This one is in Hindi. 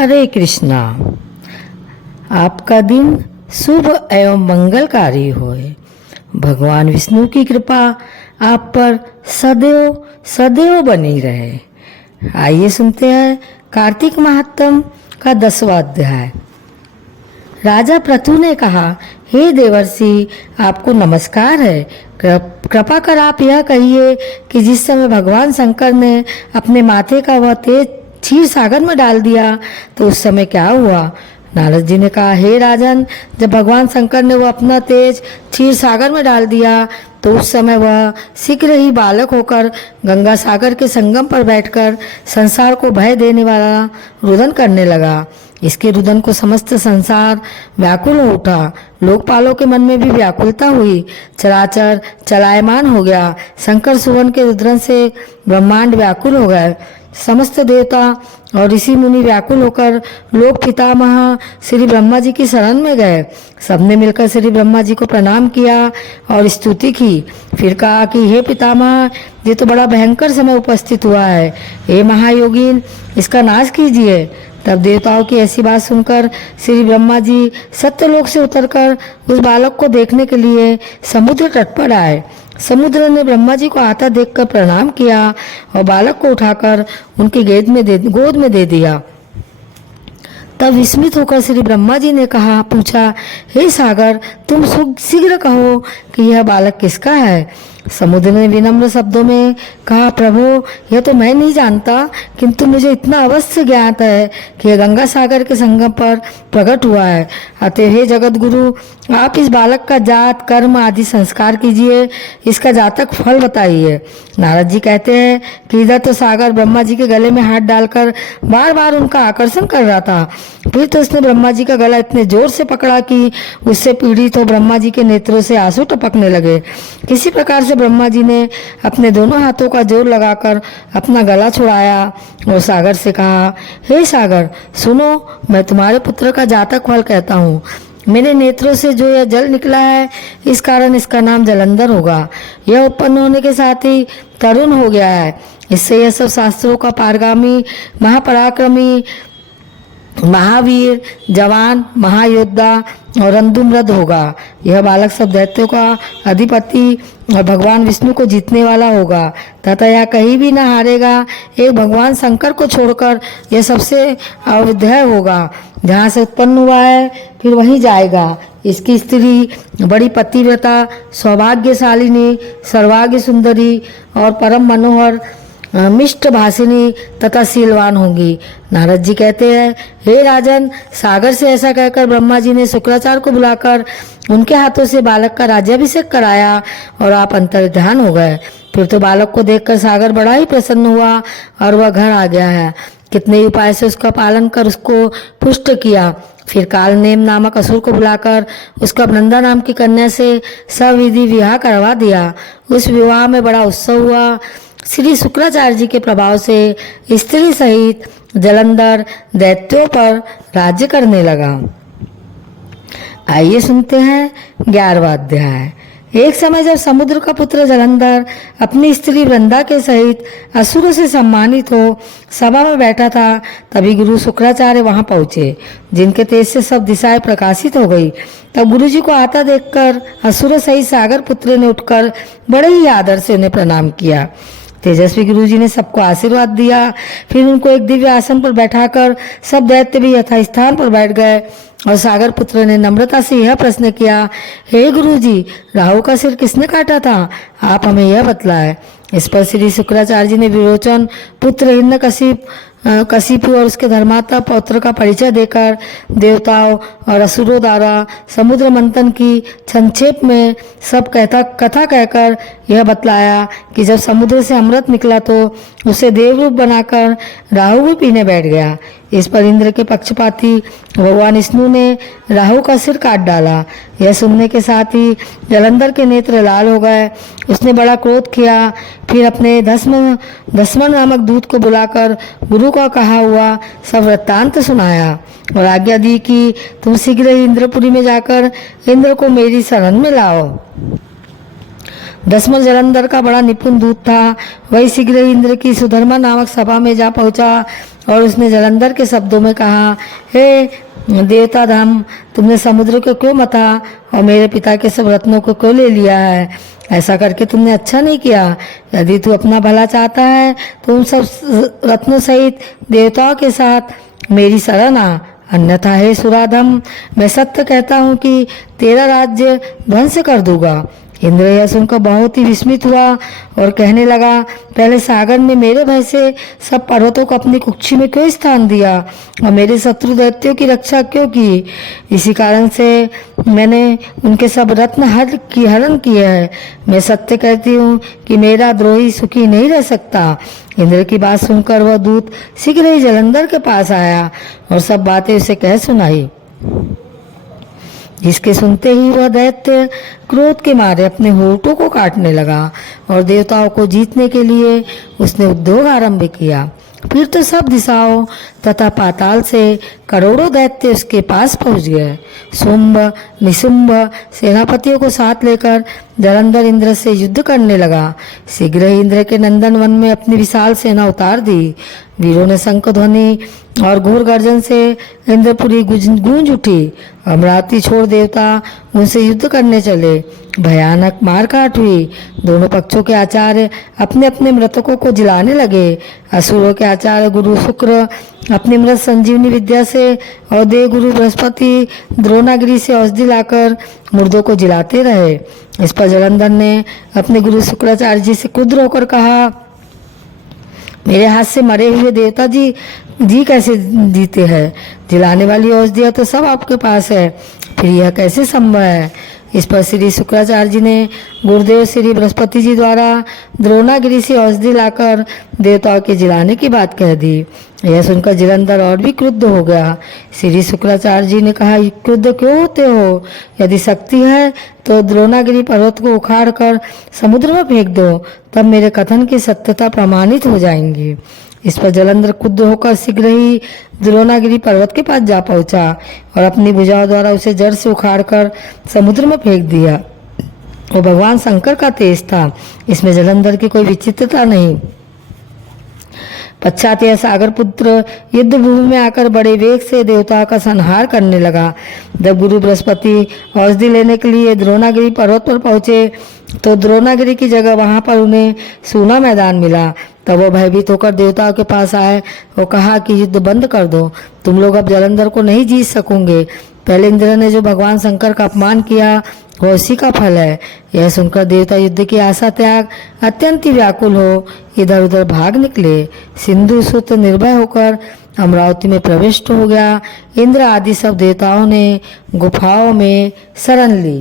हरे कृष्णा। आपका दिन शुभ एवं मंगलकारी होए। भगवान विष्णु की कृपा आप पर सदैव सदैव बनी रहे। आइए सुनते हैं कार्तिक महात्म का 10वां अध्याय। राजा पृथु ने कहा, हे देवर्षि, आपको नमस्कार है। कृपा कर आप यह कहिए कि जिस समय भगवान शंकर ने अपने माथे का वह तेज क्षीर सागर में डाल दिया तो उस समय क्या हुआ। नारद जी ने कहा, हे राजन, जब भगवान शंकर ने वो अपना तेज क्षीर सागर में डाल दिया तो उस समय वह शीघ्र ही बालक होकर गंगा सागर के संगम पर बैठकर संसार को भय देने वाला रुदन करने लगा। इसके रुदन को समस्त संसार व्याकुल हो उठा। लोकपालों के मन में भी व्याकुलता हुई। चराचर चलायमान हो गया। शंकर सुवन के रुद्रन से ब्रह्मांड व्याकुल हो गए। समस्त देवता और ऋषि मुनि व्याकुल होकर लोक पितामह श्री ब्रह्मा जी की शरण में गए। सबने मिलकर श्री ब्रह्मा जी को प्रणाम किया और स्तुति की। फिर कहा कि हे पितामह, ये तो बड़ा भयंकर समय उपस्थित हुआ है। हे महायोगीन, इसका नाश कीजिए। तब देवताओं की ऐसी बात सुनकर श्री ब्रह्मा जी सत्यलोक से उतरकर उस बालक को देखने के लिए समुद्र तट पर आए। समुद्र ने ब्रह्मा जी को आता देखकर प्रणाम किया और बालक को उठाकर उनकी गोद में दे दिया। तब विस्मित होकर श्री ब्रह्मा जी ने पूछा, हे सागर, तुम शीघ्र कहो कि यह बालक किसका है। समुद्र ने विनम्र शब्दों में कहा, प्रभु, यह तो मैं नहीं जानता, किंतु मुझे इतना अवश्य ज्ञात है कि यह गंगा सागर के संगम पर प्रकट हुआ है। अतः हे जगत गुरु, आप इस बालक का जात कर्म आदि संस्कार कीजिए, इसका जातक फल बताइए। नारद जी कहते हैं कि इधर तो सागर ब्रह्मा जी के गले में हाथ डालकर बार बार उनका आकर्षण कर रहा था। फिर तो उसने ब्रह्मा जी का गला इतने जोर से पकड़ा कि उससे पीड़ित हो ब्रह्मा जी के नेत्रों से आंसू टपकने लगे। किसी प्रकार से ब्रह्मा जी ने अपने दोनों हाथों का जोर लगाकर अपना गला छुड़ाया और सागर से कहा, हे सागर, सुनो, मैं तुम्हारे पुत्र का जातक फल कहता हूँ। मेरे नेत्रों से जो यह जल निकला है, इस कारण इसका नाम जलंधर होगा। यह उत्पन्न होने के साथ ही तरुण हो गया है। इससे यह सब शास्त्रों का पारगामी, महापराक्रमी, महावीर, जवान, महायोद्धा और अंधुमृद होगा। यह बालक सब दैत्यों का अधिपति और भगवान विष्णु को जीतने वाला होगा तथा यह कहीं भी न हारेगा। एक भगवान शंकर को छोड़कर यह सबसे अवध्यय होगा। जहाँ से उत्पन्न हुआ है फिर वहीं जाएगा। इसकी स्त्री बड़ी पतिव्रता, सौभाग्यशालिनी, सर्वाग्य सुंदरी और परम मनोहर मिष्ट भाषिनी तथा शीलवान होंगी। नारद जी कहते हैं, हे राजन, सागर से ऐसा कहकर ब्रह्मा जी ने शुक्राचार्य को बुलाकर उनके हाथों से बालक का राज्याभिषेक कराया और आप अंतर्ध्यान हो गए। फिर तो बालक को देखकर सागर बड़ा ही प्रसन्न हुआ और वह घर आ गया है। कितने ही उपाय से उसका पालन कर उसको पुष्ट किया। फिर कालनेम नामक असुर को बुलाकर उसका वृंदा नाम की कन्या से सविधि विवाह करवा दिया। उस विवाह में बड़ा उत्सव हुआ। श्री शुक्राचार्य जी के प्रभाव से स्त्री सहित जलंधर दैत्यों पर राज्य करने लगा। आइए सुनते हैं 11वां अध्याय। एक समय जब समुद्र का पुत्र जलंधर अपनी स्त्री वृंदा के सहित असुरों से सम्मानित हो सभा में बैठा था, तभी गुरु शुक्राचार्य वहां पहुंचे, जिनके तेज से सब दिशाएं प्रकाशित हो गई। तब गुरु जी को आता देखकर असुरों सहित सागर पुत्र ने उठकर बड़े ही आदर से उन्हें प्रणाम किया। तेजस्वी गुरु जी ने सबको आशीर्वाद दिया। फिर उनको एक दिव्य आसन पर बैठाकर सब दैत्य भी यथास्थान पर बैठ गए और सागर पुत्र ने नम्रता से यह प्रश्न किया, हे गुरु जी, राहु का सिर किसने काटा था? आप हमें यह बतलाएं। इस पर श्री शुक्राचार्य जी ने विरोचन पुत्र हिरण्यकशिपु और उसके धर्मात्मा पौत्र का परिचय देकर देवताओं और असुरों द्वारा समुद्र मंथन की संक्षेप में सब कथा कहकर यह बतलाया कि जब समुद्र से अमृत निकला तो उसे देवरूप बनाकर राहु भी पीने बैठ गया। इस पर इंद्र के पक्षपाती भगवान विष्णु ने राहु का सिर काट डाला। यह सुनने के साथ ही जलंधर के नेत्र लाल हो गए। उसने बड़ा क्रोध किया। फिर अपने दसमन नामक दूत को बुलाकर गुरु का कहा हुआ सब वृत्तांत सुनाया और आज्ञा दी कि तुम शीघ्र ही इंद्रपुरी में जाकर इंद्र को मेरी शरण में लाओ। दशमल जलंधर का बड़ा निपुण दूत था। वही शीघ्र ही इंद्र की सुधर्मा नामक सभा में जा पहुंचा और उसने जलंधर के शब्दों में कहा, हे देवता धम, तुमने समुद्र को क्यों मथा और मेरे पिता के सब रत्नों को क्यों ले लिया है? ऐसा करके तुमने अच्छा नहीं किया। यदि तू अपना भला चाहता है तो उन सब रत्नों सहित देवताओं के साथ मेरी शरण आ, अन्यथा हे सुराधम, मैं सत्य कहता हूँ कि तेरा राज्य ध्वंस कर दूंगा। इंद्र यह सुनकर बहुत ही विस्मित हुआ और कहने लगा, पहले सागर में मेरे भय से सब पर्वतों को अपनी कुक्षी में क्यों स्थान दिया और मेरे शत्रु दैत्यों की रक्षा क्यों की? इसी कारण से मैंने उनके सब रत्न हरण किए हैं। मैं सत्य कहती हूँ कि मेरा द्रोही सुखी नहीं रह सकता। इंद्र की बात सुनकर वह दूत शीघ्र ही जलंधर के पास आया और सब बातें उसे कह सुनाई, जिसके सुनते ही वह दैत्य क्रोध के मारे अपने होठों को काटने लगा और देवताओं को जीतने के लिए उसने उद्योग आरंभ किया। फिर तो सब दिशाओं तथा पाताल से करोड़ों दैत्य उसके पास पहुंच गए। शुंभ निशुंभ सेनापतियों को साथ लेकर जलंधर इंद्र से युद्ध करने लगा। शीघ्र ही इंद्र के नंदन वन में अपनी विशाल सेना उतार दी। वीरों ने शंख ध्वनि और घोर गर्जन से इंद्रपुरी गूंज उठी। अमरावती छोड़ देवता उनसे युद्ध करने चले। भयानक मारकाट हुई। दोनों पक्षों के आचार्य अपने अपने मृतकों को जिलाने लगे। असुरों के आचार्य गुरु शुक्र अपनी मृत संजीवनी विद्या से और देव गुरु बृहस्पति द्रोणागिरी से औषधि लाकर मुर्दों को जिलाते रहे। इस पर जलंधर ने अपने गुरु शुक्राचार्य जी से क्रुद्ध होकर कहा, मेरे हाथ से मरे हुए देवता जी कैसे जीते हैं? जिलाने वाली औषधियाँ तो सब आपके पास है, फिर यह कैसे संभव है? इस पर श्री शुक्राचार्य जी ने गुरुदेव श्री बृहस्पति जी द्वारा द्रोणागिरी से औषधि लाकर देवताओं के जिलाने की बात कह दी। यह सुनकर जलंधर और भी क्रुद्ध हो गया। श्री शुक्राचार्य जी ने कहा, क्रुद्ध क्यों होते हो? यदि शक्ति है तो द्रोणागिरी पर्वत को उखाड़ कर समुद्र में फेंक दो, तब मेरे कथन की सत्यता प्रमाणित हो जाएंगी। इस पर जलंधर क्रुद्ध होकर शीघ्र ही द्रोणागिरी पर्वत के पास जा पहुंचा और अपनी भुजाओं द्वारा उसे जड़ से उखाड़कर समुद्र में फेंक दिया। वो भगवान शंकर का तेज था, इसमें जलंधर की कोई विचित्रता नहीं। पश्चात यह सागर पुत्र युद्ध भूमि में आकर बड़े वेग से देवताओं का संहार करने लगा। जब गुरु बृहस्पति औषधि लेने के लिए द्रोणागिरी पर्वत पर पहुंचे तो द्रोणागिरी की जगह वहां पर उन्हें सूना मैदान मिला। तब वो भयभीत होकर देवताओं के पास आए और कहा कि युद्ध बंद कर दो, तुम लोग अब जलंधर को नहीं जीत सकोगे। पहले इंद्र ने जो भगवान शंकर का अपमान किया वो उसी का फल है। यह सुनकर देवता युद्ध की आशा त्याग अत्यंत ही व्याकुल हो इधर उधर भाग निकले। सिंधु सुत निर्भय होकर अमरावती में प्रविष्ट हो गया। इंद्र आदि सब देवताओं ने गुफाओं में शरण ली।